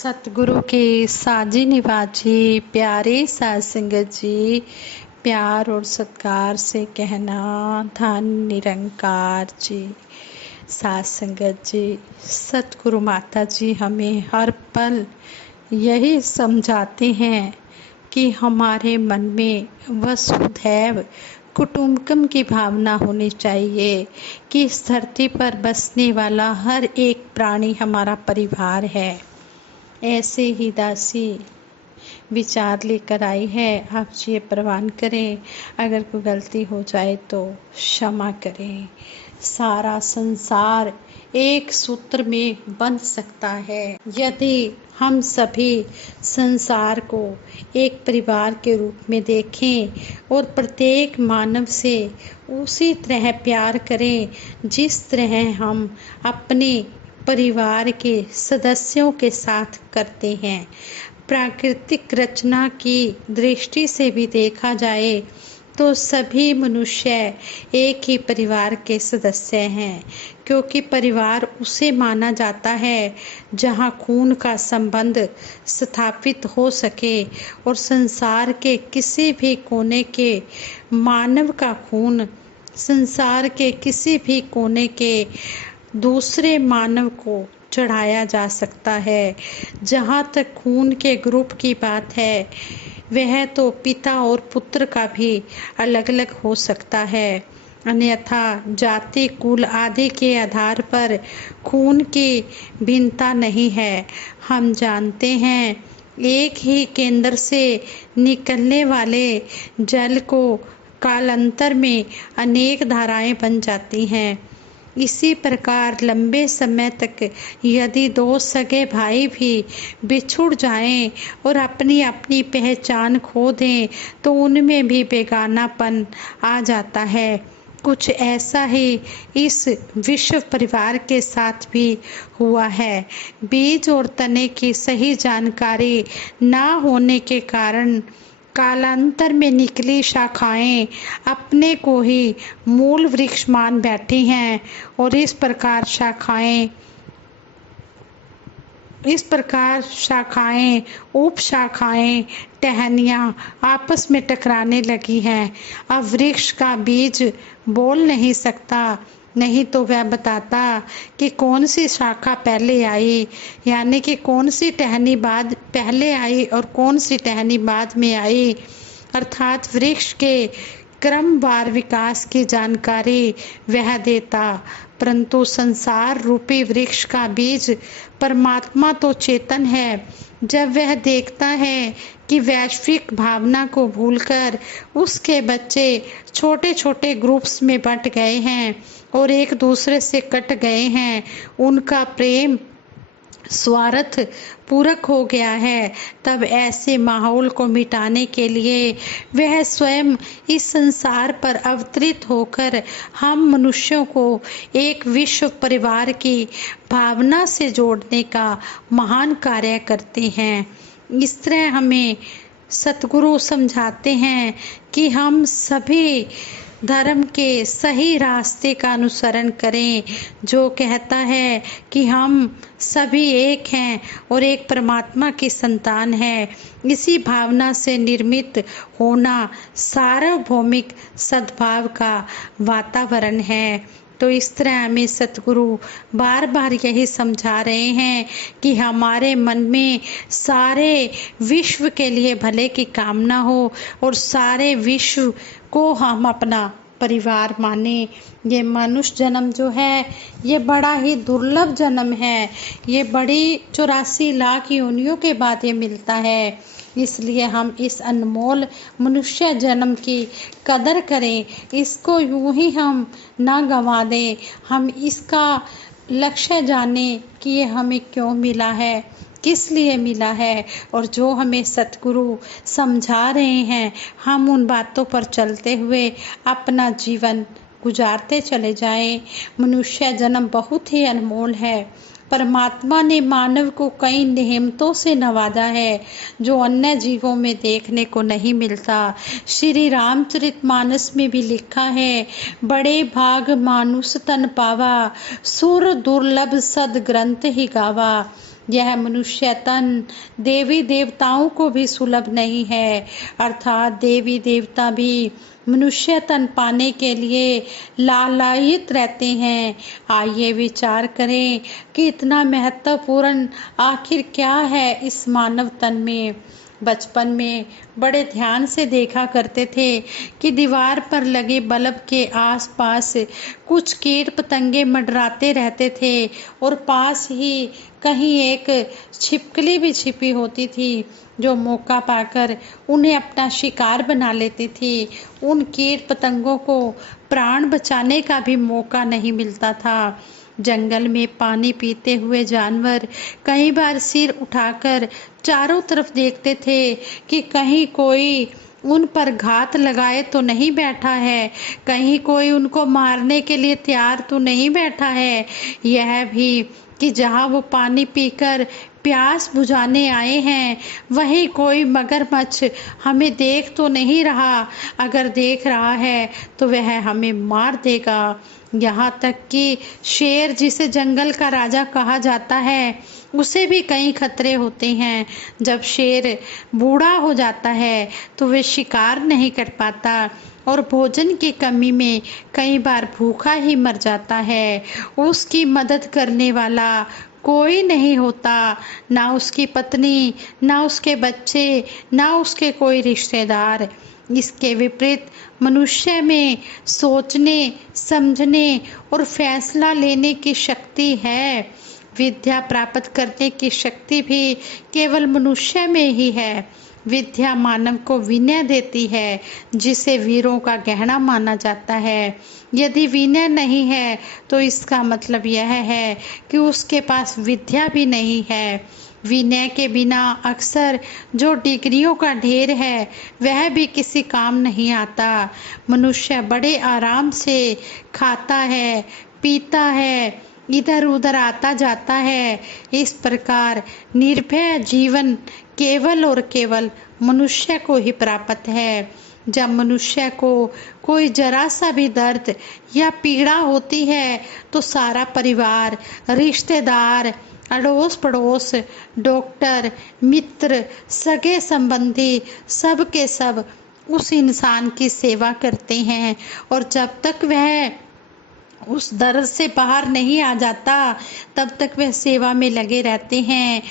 सतगुरु के साजी निवाजी प्यारे साध संगत जी, प्यार और सत्कार से कहना धन निरंकार जी। साध संगत जी, सतगुरु माता जी हमें हर पल यही समझाते हैं कि हमारे मन में वसुधैव कुटुंबकम की भावना होनी चाहिए कि इस धरती पर बसने वाला हर एक प्राणी हमारा परिवार है। ऐसे ही दासी विचार लेकर आई है। आप जी प्रवान करें, अगर कोई गलती हो जाए तो क्षमा करें। सारा संसार एक सूत्र में बंध सकता है यदि हम सभी संसार को एक परिवार के रूप में देखें और प्रत्येक मानव से उसी तरह प्यार करें जिस तरह हम अपने परिवार के सदस्यों के साथ करते हैं। प्राकृतिक रचना की दृष्टि से भी देखा जाए तो सभी मनुष्य एक ही परिवार के सदस्य हैं, क्योंकि परिवार उसे माना जाता है जहां खून का संबंध स्थापित हो सके और संसार के किसी भी कोने के मानव का खून संसार के किसी भी कोने के दूसरे मानव को चढ़ाया जा सकता है। जहाँ तक खून के ग्रुप की बात है, वह तो पिता और पुत्र का भी अलग अलग हो सकता है, अन्यथा जाति कुल आदि के आधार पर खून की भिन्नता नहीं है। हम जानते हैं एक ही केंद्र से निकलने वाले जल को कालांतर में अनेक धाराएं बन जाती हैं। इसी प्रकार लंबे समय तक यदि दो सगे भाई भी बिछुड़ जाएं और अपनी अपनी पहचान खो दें तो उनमें भी बेगानापन आ जाता है। कुछ ऐसा ही इस विश्व परिवार के साथ भी हुआ है। बीज और तने की सही जानकारी ना होने के कारण कालांतर में निकली शाखाएं अपने को ही मूल वृक्ष मान बैठी हैं और इस प्रकार शाखाएं उप शाखाएं टहनियाँ आपस में टकराने लगी हैं। अब वृक्ष का बीज बोल नहीं सकता, नहीं तो वह बताता कि कौन सी शाखा पहले आई, यानी कि कौन सी टहनी बाद पहले आई और कौन सी टहनी बाद में आई। अर्थात वृक्ष के क्रमवार विकास की जानकारी वह देता, परंतु संसार रूपी वृक्ष का बीज परमात्मा तो चेतन है। जब वह देखता है कि वैश्विक भावना को भूलकर उसके बच्चे छोटे छोटे ग्रुप्स में बंट गए हैं और एक दूसरे से कट गए हैं, उनका प्रेम स्वार्थ पूरक हो गया है, तब ऐसे माहौल को मिटाने के लिए वह स्वयं इस संसार पर अवतरित होकर हम मनुष्यों को एक विश्व परिवार की भावना से जोड़ने का महान कार्य करते हैं। इस तरह हमें सतगुरु समझाते हैं कि हम सभी धर्म के सही रास्ते का अनुसरण करें, जो कहता है कि हम सभी एक हैं और एक परमात्मा की संतान है। इसी भावना से निर्मित होना सार्वभौमिक सद्भाव का वातावरण है। तो इस तरह हमें सतगुरु बार बार यही समझा रहे हैं कि हमारे मन में सारे विश्व के लिए भले की कामना हो और सारे विश्व को हम अपना परिवार माने। ये मनुष्य जन्म जो है ये बड़ा ही दुर्लभ जन्म है, ये बड़ी 84 लाख योनियों के बाद ये मिलता है। इसलिए हम इस अनमोल मनुष्य जन्म की कदर करें, इसको यूं ही हम ना गंवा दें। हम इसका लक्ष्य जाने कि ये हमें क्यों मिला है, किस लिए मिला है, और जो हमें सतगुरु समझा रहे हैं हम उन बातों पर चलते हुए अपना जीवन गुजारते चले जाएं। मनुष्य जन्म बहुत ही अनमोल है। परमात्मा ने मानव को कई नेमतों से नवाजा है जो अन्य जीवों में देखने को नहीं मिलता। श्री रामचरितमानस में भी लिखा है, बड़े भाग मानुष तन पावा, सुर दुर्लभ सद ग्रंथ ही गावा। यह मनुष्य तन देवी देवताओं को भी सुलभ नहीं है, अर्थात देवी देवता भी मनुष्य तन पाने के लिए लालायित रहते हैं। आइए विचार करें कि इतना महत्वपूर्ण आखिर क्या है इस मानव तन में। बचपन में बड़े ध्यान से देखा करते थे कि दीवार पर लगे बल्ब के आसपास कुछ कीट पतंगे मंडराते रहते थे और पास ही कहीं एक छिपकली भी छिपी होती थी जो मौका पाकर उन्हें अपना शिकार बना लेती थी। उन कीट पतंगों को प्राण बचाने का भी मौका नहीं मिलता था। जंगल में पानी पीते हुए जानवर कई बार सिर उठाकर चारों तरफ देखते थे कि कहीं कोई उन पर घात लगाए तो नहीं बैठा है, कहीं कोई उनको मारने के लिए तैयार तो नहीं बैठा है। यह भी कि जहाँ वो पानी पीकर प्यास बुझाने आए हैं वहीं कोई मगरमच्छ हमें देख तो नहीं रहा, अगर देख रहा है तो वह हमें मार देगा। यहाँ तक कि शेर, जिसे जंगल का राजा कहा जाता है, उसे भी कई खतरे होते हैं। जब शेर बूढ़ा हो जाता है तो वे शिकार नहीं कर पाता और भोजन की कमी में कई बार भूखा ही मर जाता है। उसकी मदद करने वाला कोई नहीं होता, ना उसकी पत्नी, ना उसके बच्चे, ना उसके कोई रिश्तेदार। इसके विपरीत मनुष्य में सोचने, समझने और फैसला लेने की शक्ति है। विद्या प्राप्त करने की शक्ति भी केवल मनुष्य में ही है। विद्या मानव को विनय देती है, जिसे वीरों का गहना माना जाता है। यदि विनय नहीं है तो इसका मतलब यह है कि उसके पास विद्या भी नहीं है। विनय के बिना अक्सर जो डिग्रियों का ढेर है वह भी किसी काम नहीं आता। मनुष्य बड़े आराम से खाता है, पीता है, इधर उधर आता जाता है। इस प्रकार निर्भय जीवन केवल और केवल मनुष्य को ही प्राप्त है। जब मनुष्य को कोई जरा सा भी दर्द या पीड़ा होती है तो सारा परिवार, रिश्तेदार, अड़ोस पड़ोस, डॉक्टर, मित्र, सगे संबंधी सब के सब उस इंसान की सेवा करते हैं और जब तक वह उस दर्द से बाहर नहीं आ जाता तब तक वह सेवा में लगे रहते हैं।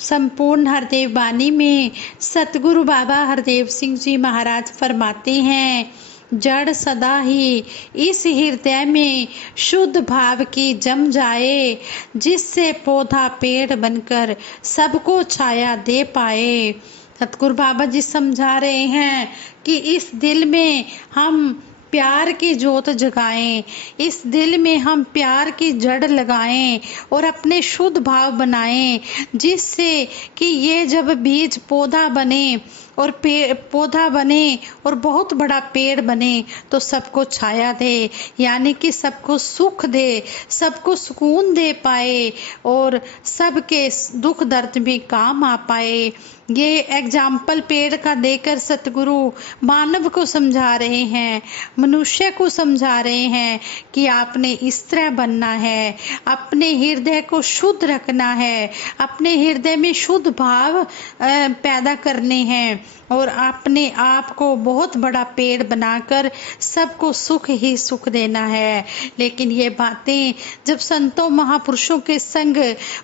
संपूर्ण हरदेव वाणी में सतगुरु बाबा हरदेव सिंह जी महाराज फरमाते हैं, जड़ सदा ही इस हृदय में शुद्ध भाव की जम जाए, जिससे पौधा पेड़ बनकर सबको छाया दे पाए। सतगुरु बाबा जी समझा रहे हैं कि इस दिल में हम प्यार की जोत जगाएं, इस दिल में हम प्यार की जड़ लगाएं और अपने शुद्ध भाव बनाएं, जिससे कि ये जब बीज पौधा बने और पौधा बने और बहुत बड़ा पेड़ बने तो सबको छाया दे, यानी कि सबको सुख दे, सबको सुकून दे पाए और सबके दुख दर्द में काम आ पाए। ये एग्जाम्पल पेड़ का देकर सतगुरु मानव को समझा रहे हैं, मनुष्य को समझा रहे हैं कि आपने इस तरह बनना है, अपने हृदय को शुद्ध रखना है, अपने हृदय में शुद्ध भाव पैदा करने हैं और अपने आप को बहुत बड़ा पेड़ बनाकर सबको सुख ही सुख देना है। लेकिन ये बातें जब संतों महापुरुषों के संग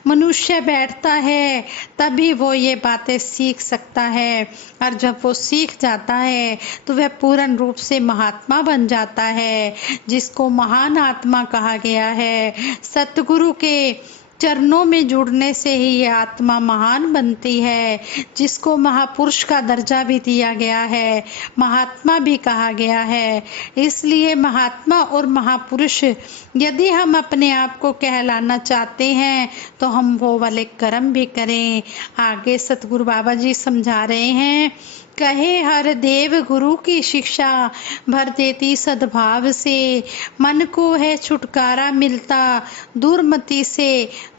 मनुष्य बैठता है तभी वो ये बातें सीख सकता है और जब वो सीख जाता है तो वह पूर्ण रूप से महात्मा बन जाता है, जिसको महान आत्मा कहा गया है। सतगुरु के चरणों में जुड़ने से ही ये आत्मा महान बनती है, जिसको महापुरुष का दर्जा भी दिया गया है, महात्मा भी कहा गया है। इसलिए महात्मा और महापुरुष यदि हम अपने आप को कहलाना चाहते हैं तो हम वो वाले कर्म भी करें। आगे सतगुरु बाबा जी समझा रहे हैं कहे हर देव गुरु की शिक्षा भर देती सद्भाव से, मन को है छुटकारा मिलता दुर्मति से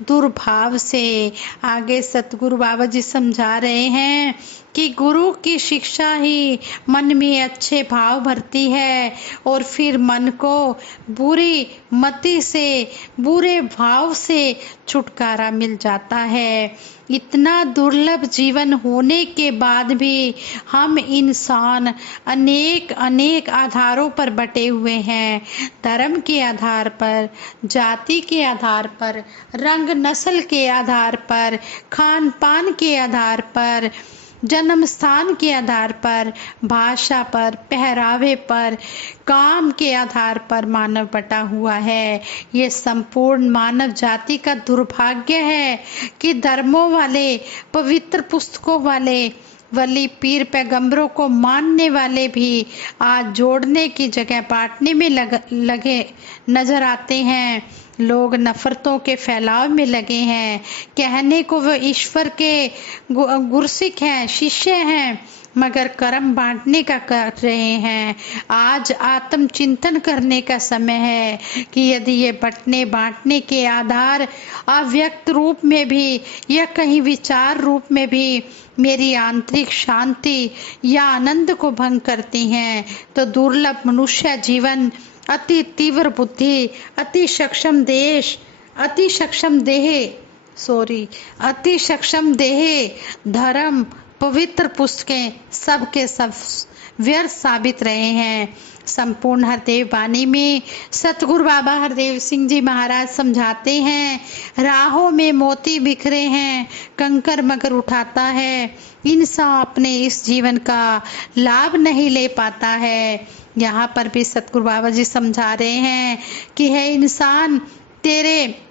दुर्भाव से। आगे सतगुरु बाबा जी समझा रहे हैं कि गुरु की शिक्षा ही मन में अच्छे भाव भरती है और फिर मन को बुरी मति से बुरे भाव से छुटकारा मिल जाता है। इतना दुर्लभ जीवन होने के बाद भी हम इंसान अनेक अनेक आधारों पर बटे हुए हैं। धर्म के आधार पर, जाति के आधार पर, रंग नस्ल के आधार पर, खान पान के आधार पर, जन्म स्थान के आधार पर, भाषा पर, पहरावे पर, काम के आधार पर मानव बटा हुआ है। ये संपूर्ण मानव जाति का दुर्भाग्य है कि धर्मों वाले, पवित्र पुस्तकों वाले, वली पीर पैगंबरों को मानने वाले भी आज जोड़ने की जगह बांटने में लगे नजर आते हैं। लोग नफरतों के फैलाव में लगे हैं। कहने को वो ईश्वर के गुरसिक हैं, शिष्य हैं, मगर कर्म बांटने का कर रहे हैं। आज आत्मचिंतन करने का समय है कि यदि ये बंटने बांटने के आधार अव्यक्त रूप में भी या कहीं विचार रूप में भी मेरी आंतरिक शांति या आनंद को भंग करती हैं, तो दुर्लभ मनुष्य जीवन अति तीव्र बुद्धि, अति सक्षम देह, धर्म, पवित्र पुस्तकें सब के सब व्यर्थ साबित रहे हैं। संपूर्ण हरदेव वाणी में सतगुरु बाबा हरदेव सिंह जी महाराज समझाते हैं, राहों में मोती बिखरे हैं, कंकर मगर उठाता है, इंसान अपने इस जीवन का लाभ नहीं ले पाता है। यहाँ पर भी सतगुरु बाबा जी समझा रहे हैं कि है इंसान, तेरे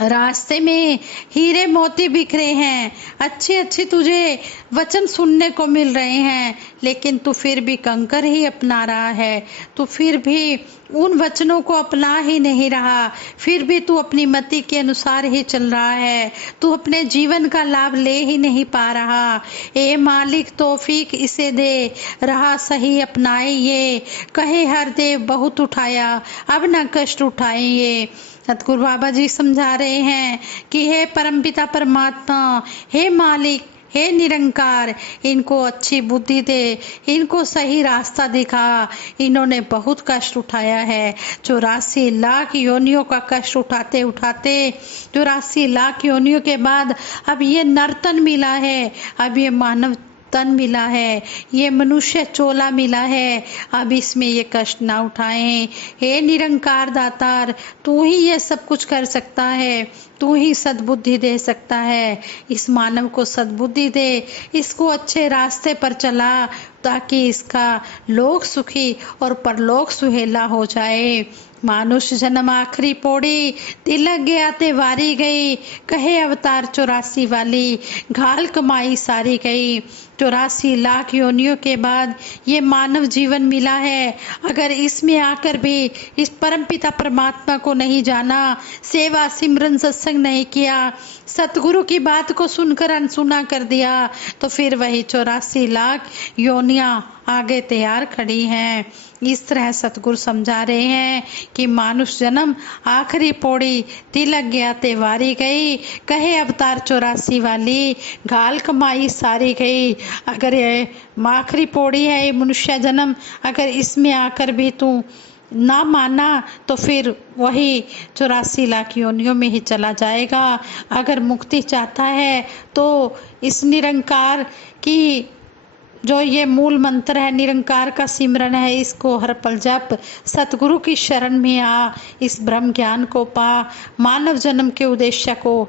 रास्ते में हीरे मोती बिखरे हैं, अच्छे अच्छे तुझे वचन सुनने को मिल रहे हैं, लेकिन तू फिर भी कंकर ही अपना रहा है, तू फिर भी उन वचनों को अपना ही नहीं रहा, फिर भी तू अपनी मति के अनुसार ही चल रहा है, तू अपने जीवन का लाभ ले ही नहीं पा रहा। ए मालिक तौफीक इसे दे, रहा सही अपनाए ये, कहे हर देव बहुत उठाया अब न कष्ट उठाए ये। सतगुरु बाबा जी समझा रहे हैं कि हे परमपिता परमात्मा, हे मालिक, हे निरंकार, इनको अच्छी बुद्धि दे, इनको सही रास्ता दिखा। इन्होंने बहुत कष्ट उठाया है, 84 लाख योनियों का कष्ट उठाते उठाते 84 लाख योनियों के बाद अब ये नर्तन मिला है, अब ये मानव तन मिला है, ये मनुष्य चोला मिला है, अब इसमें ये कष्ट ना उठाएं। हे निरंकार दातार, तू ही ये सब कुछ कर सकता है, तू ही सद्बुद्धि दे सकता है। इस मानव को सद्बुद्धि दे, इसको अच्छे रास्ते पर चला, ताकि इसका लोक सुखी और परलोक सुहेला हो जाए। मानुष जन्म आखिरी पौड़ी, तिलक गया ते वारी गई, कहे अवतार 84 वाली, घाल कमाई सारी गई। 84 लाख योनियों के बाद ये मानव जीवन मिला है। अगर इसमें आकर भी इस परमपिता परमात्मा को नहीं जाना, सेवा सिमरन सत्संग नहीं किया, सतगुरु की बात को सुनकर अनसुना कर दिया, तो फिर वही 84 लाख योनियां आगे तैयार खड़ी हैं। इस तरह सतगुरु समझा रहे हैं कि मानुष जन्म आखिरी पौड़ी, तिलक गया ते वारी गई, कहे अवतार 84 वाली, घाल कमाई सारी गई। अगर ये आखिरी पौड़ी है ये मनुष्य जन्म, अगर इसमें आकर भी तू ना माना तो फिर वही 84 लाख योनियों में ही चला जाएगा। अगर मुक्ति चाहता है तो इस निरंकार की जो ये मूल मंत्र है, निरंकार का सिमरन है, इसको हर पल जप, सतगुरु की शरण में आ, इस ब्रह्म ज्ञान को पा, मानव जन्म के उद्देश्य को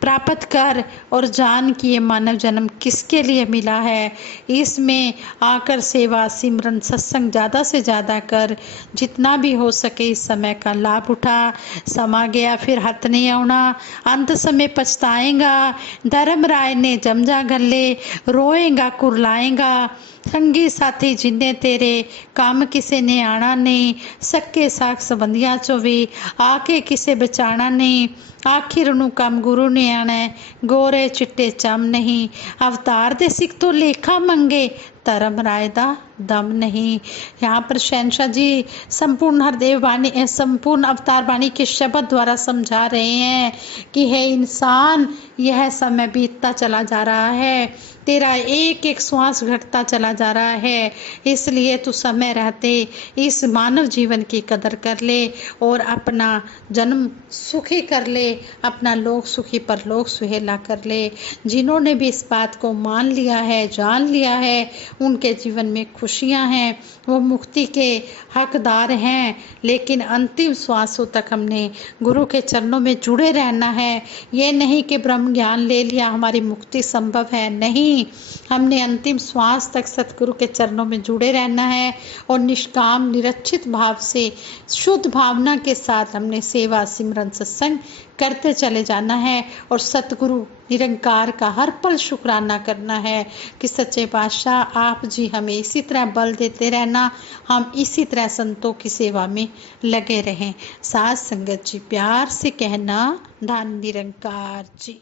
प्राप्त कर और जान कि ये मानव जन्म किसके लिए मिला है। इसमें आकर सेवा सिमरन सत्संग ज़्यादा से ज़्यादा कर, जितना भी हो सके इस समय का लाभ उठा। समा गया फिर हाथ नहीं आना, अंत समय पछताएगा, धर्म राय ने जमजा गले, रोएगा कुरलाएगा, संगी साथी जिन्ने तेरे काम किसे ने आना नहीं, सक्के साख संबंधियां चो भी आके किसे बचाना नहीं, आखिर ਨੂੰ ਕੰਮ ਗੁਰੂ ਨੇ ਆਣਾ, ਗੋਰੇ ਚਿੱਟੇ ਚਮ ਨਹੀਂ, ਅਵਤਾਰ ਦੇ ਸਿੱਖ ਤੋਂ ਲੇਖਾ ਮੰਗੇ धर्म रायदा दम नहीं। यहाँ पर शहनशाह जी संपूर्ण हरदेव वाणी, संपूर्ण अवतार वाणी के शब्द द्वारा समझा रहे हैं कि हे इंसान, यह समय बीतता चला जा रहा है, तेरा एक एक श्वास घटता चला जा रहा है, इसलिए तू समय रहते इस मानव जीवन की कदर कर ले और अपना जन्म सुखी कर ले, अपना लोक सुखी परलोक सुहेला कर ले। जिन्होंने भी इस बात को मान लिया है, जान लिया है, उनके जीवन में खुशियां हैं, वो मुक्ति के हकदार हैं। लेकिन अंतिम श्वासों तक हमने गुरु के चरणों में जुड़े रहना है। ये नहीं कि ब्रह्म ज्ञान ले लिया हमारी मुक्ति संभव है, नहीं, हमने अंतिम श्वास तक सतगुरु के चरणों में जुड़े रहना है और निष्काम निरक्षित भाव से शुद्ध भावना के साथ हमने सेवा सिमरन सत्संग करते चले जाना है और सतगुरु निरंकार का हर पल शुक्राना करना है कि सच्चे पातशाह आप जी हमें इसी तरह बल देते रहना, हम इसी तरह संतों की सेवा में लगे रहें। साथ संगत जी प्यार से कहना, धन निरंकार जी।